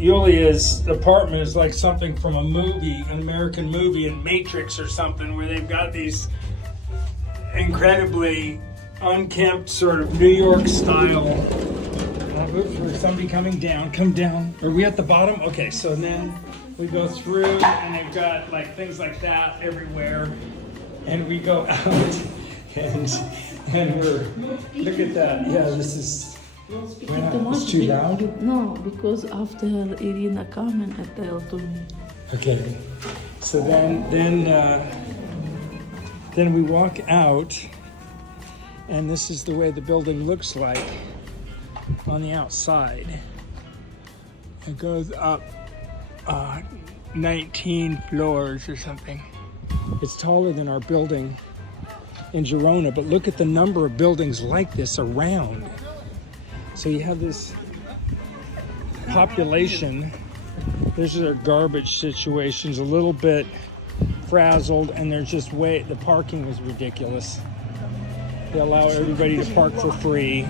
Yulia's apartment is like something from a movie, an American movie in Matrix or something, where they've got these incredibly unkempt sort of New York style. Oops, there's somebody coming down. Come down. Are we at the bottom? Okay, so then we go through and they've got like things like that everywhere. And we go out and we're, look at that. Yeah, this is, it's too loud? No, because after Irina come and tell to me. Okay, so then we walk out, and this is the way the building looks like on the outside. It goes up 19 floors or something. It's taller than our building in Girona, but look at the number of buildings like this around. So you have this population. There's their garbage situations, a little bit frazzled, and there's just the parking is ridiculous. They allow everybody to park for free.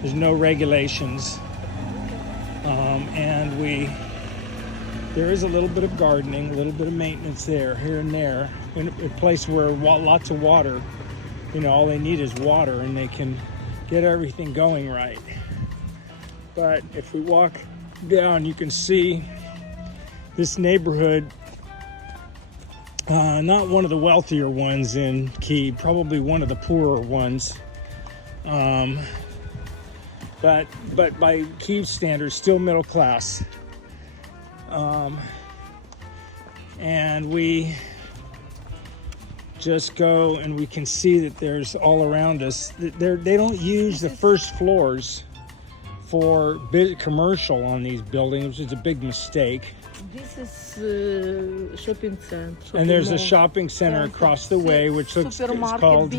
There's no regulations. And there is a little bit of gardening, a little bit of maintenance there, here and there, in a place where lots of water, all they need is water and they can get everything going right. But if we walk down, you can see this neighborhood, not one of the wealthier ones in Kyiv, probably one of the poorer ones. But by Kyiv standards, still middle class. And we just go and we can see that there's all around us. They don't use the first floors for commercial on these buildings, which is a big mistake. This is shopping center. And there's a shopping center across the way, which looks called.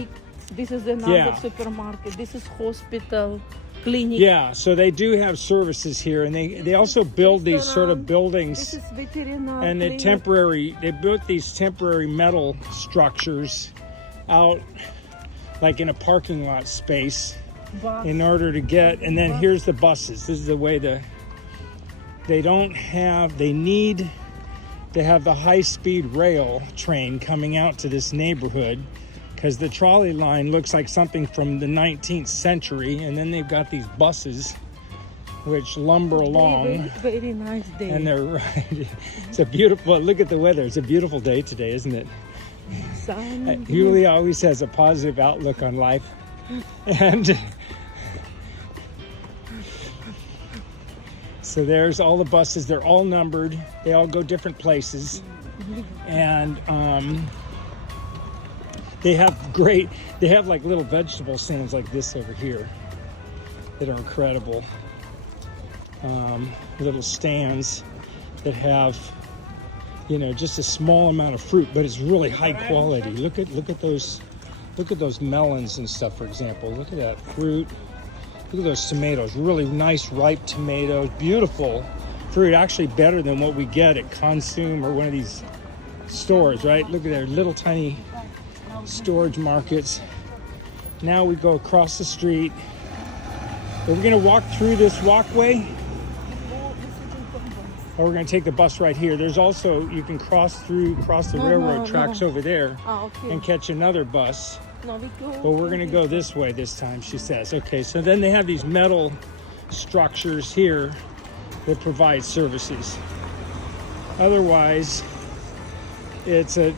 This is another supermarket. This is hospital, clinic. Yeah, so they do have services here, and they also build these sort of buildings. This is veterinary. And they built these temporary metal structures out, like in a parking lot space, in order to get. And then here's the buses. This is the way they need to have the high-speed rail train coming out to this neighborhood, because the trolley line looks like something from the 19th century, and then they've got these buses which lumber along. Very nice day. And they're right. It's a beautiful, look at the weather. It's a beautiful day today, isn't it? Julia always has a positive outlook on life. And so there's all the buses. They're all numbered. They all go different places. And they have like little vegetable stands like this over here that are incredible. Little stands that have, just a small amount of fruit, but it's really high quality. Look at those melons and stuff, for example. Look at that fruit. Look at those tomatoes, really nice ripe tomatoes, beautiful fruit, actually better than what we get at Consum or one of these stores, right? Look at their little tiny storage markets. Now we go across the street. Are we gonna walk through this walkway? Or we're gonna take the bus right here. There's also, you can cross the railroad tracks over there and catch another bus. But we're gonna go this way this time, she says. Okay, so then they have these metal structures here that provide services. Otherwise,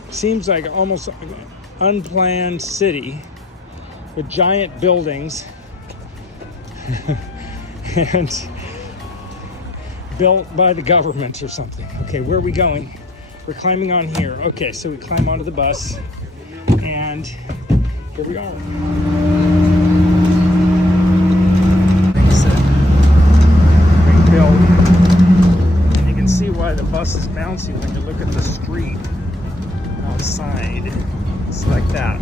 seems like almost an unplanned city with giant buildings and built by the government or something. Okay, where are we going? We're climbing on here. Okay, so we climb onto the bus and here we are. Being built. And you can see why the bus is bouncy when you look at the street outside. It's like that.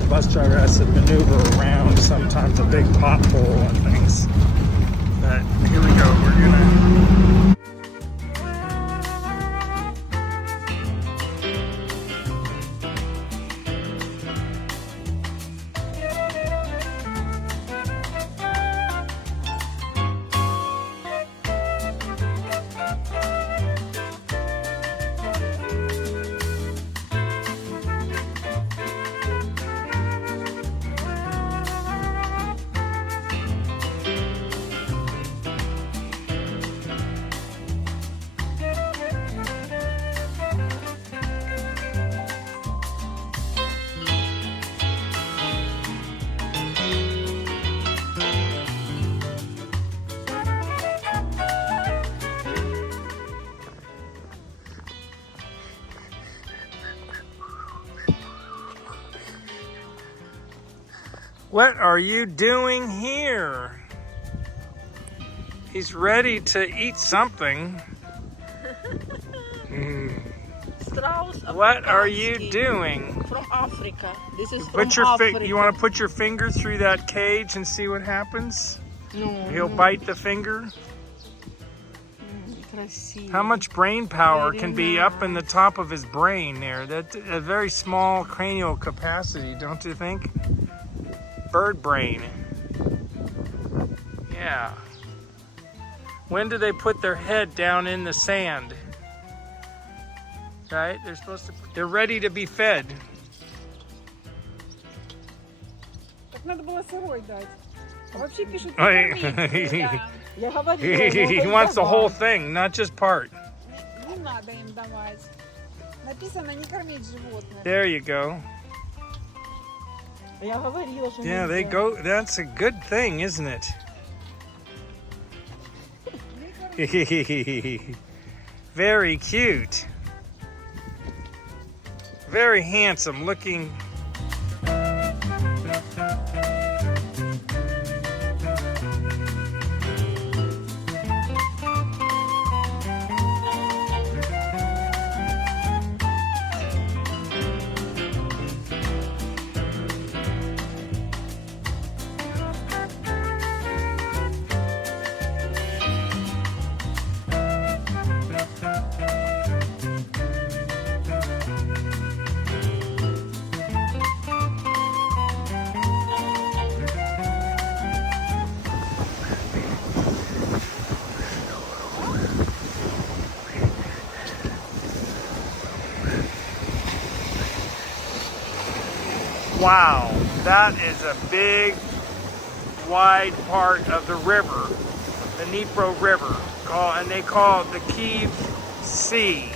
The bus driver has to maneuver around sometimes a big pothole and things. But here we go. We're gonna. What are you doing here? He's ready to eat something. Strauss What are you doing? From Africa. This is from Africa. You want to put your finger through that cage and see what happens? No. He'll bite the finger. Красиво. How much brain power Very can be nice. up in the top of his brain there? That's a very small cranial capacity, don't you think? Bird brain. Yeah. When do they put their head down in the sand? Right? They're ready to be fed. Так надо было сырой дать. А вообще пишут Oh, не кормить. Да. Я говорила, He wants the whole thing, not just part. Не надо им давать. Написано не кормить животных. There you go. Я говорила, что Yeah, they go. That's a good thing, isn't it? Very cute. Very handsome looking. Wow, that is a big, wide part of the river, the Dnipro River, and they call it the Kyiv Sea.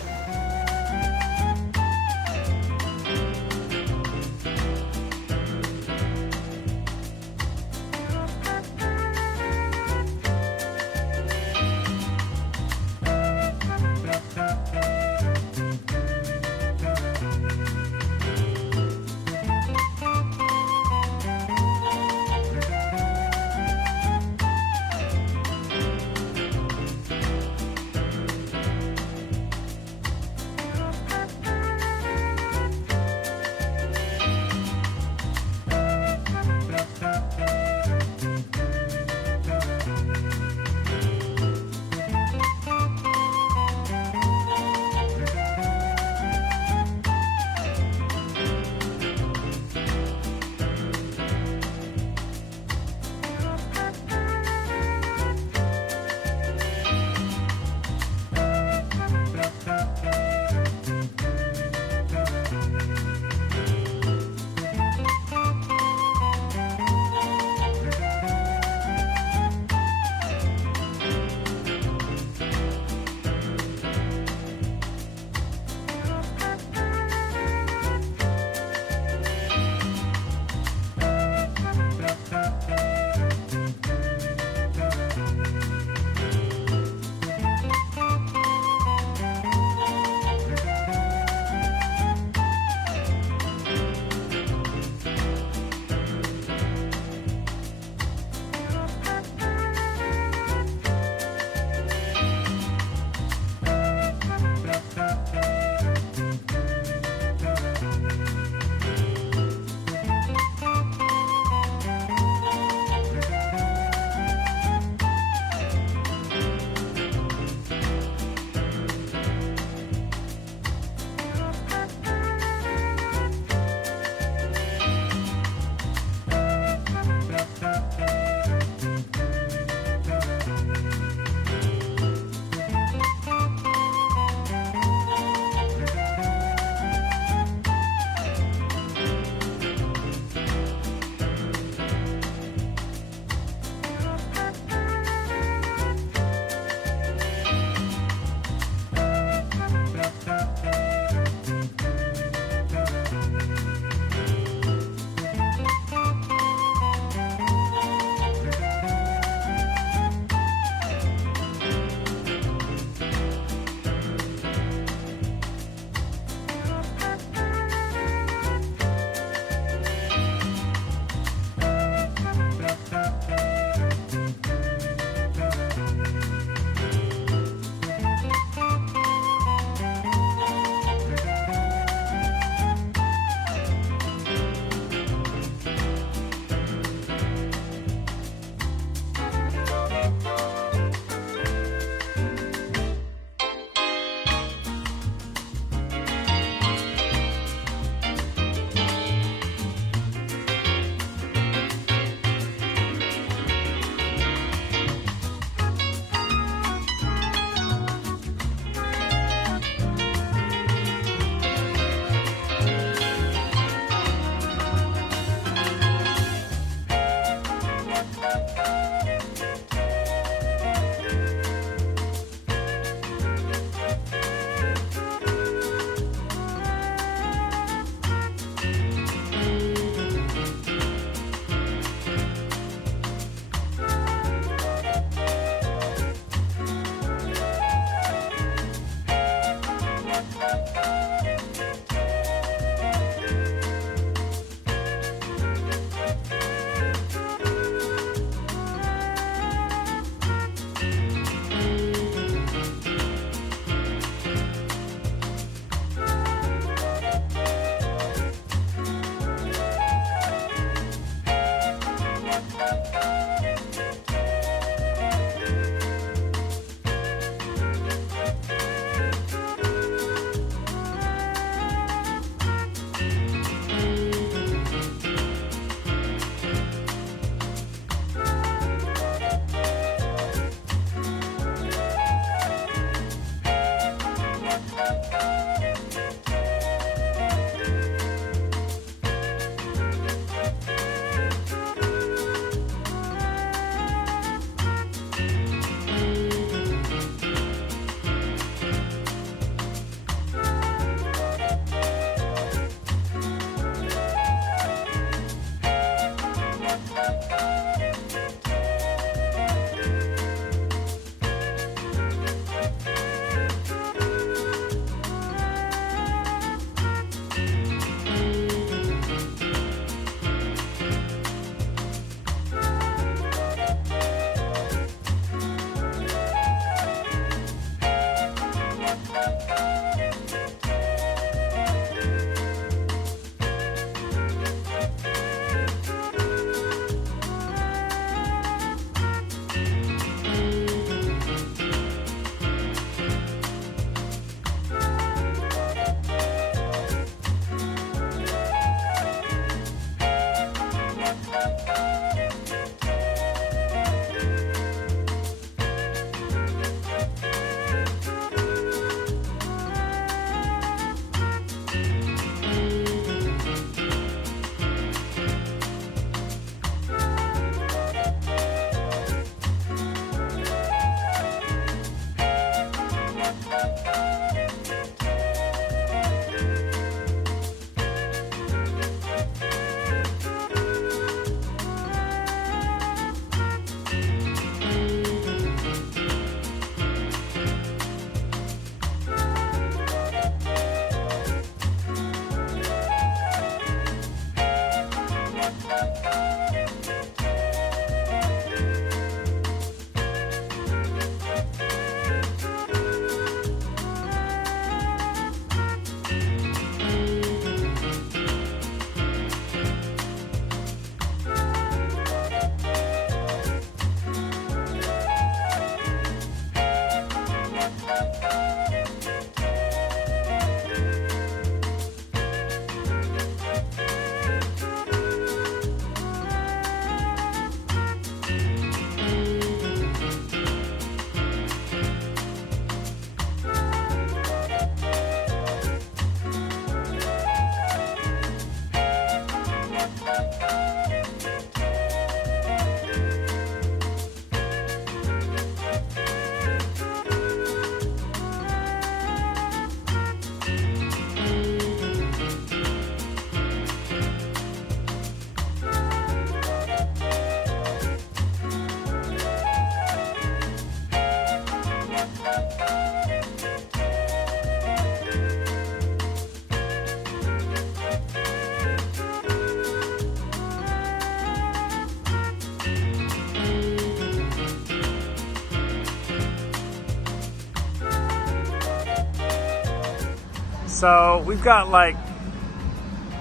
So we've got like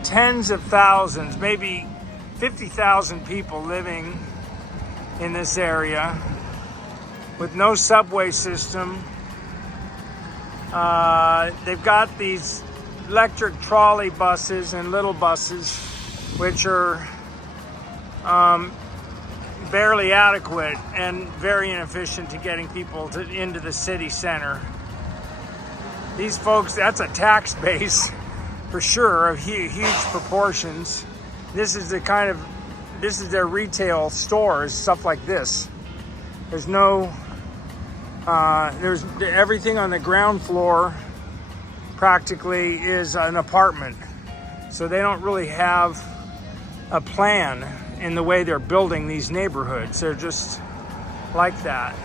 tens of thousands, maybe 50,000 people living in this area with no subway system. They've got these electric trolley buses and little buses, which are barely adequate and very inefficient to getting people into the city center. These folks, that's a tax base for sure of huge proportions. This is their retail stores, stuff like this. There's no, there's everything on the ground floor practically is an apartment. So they don't really have a plan in the way they're building these neighborhoods. They're just like that.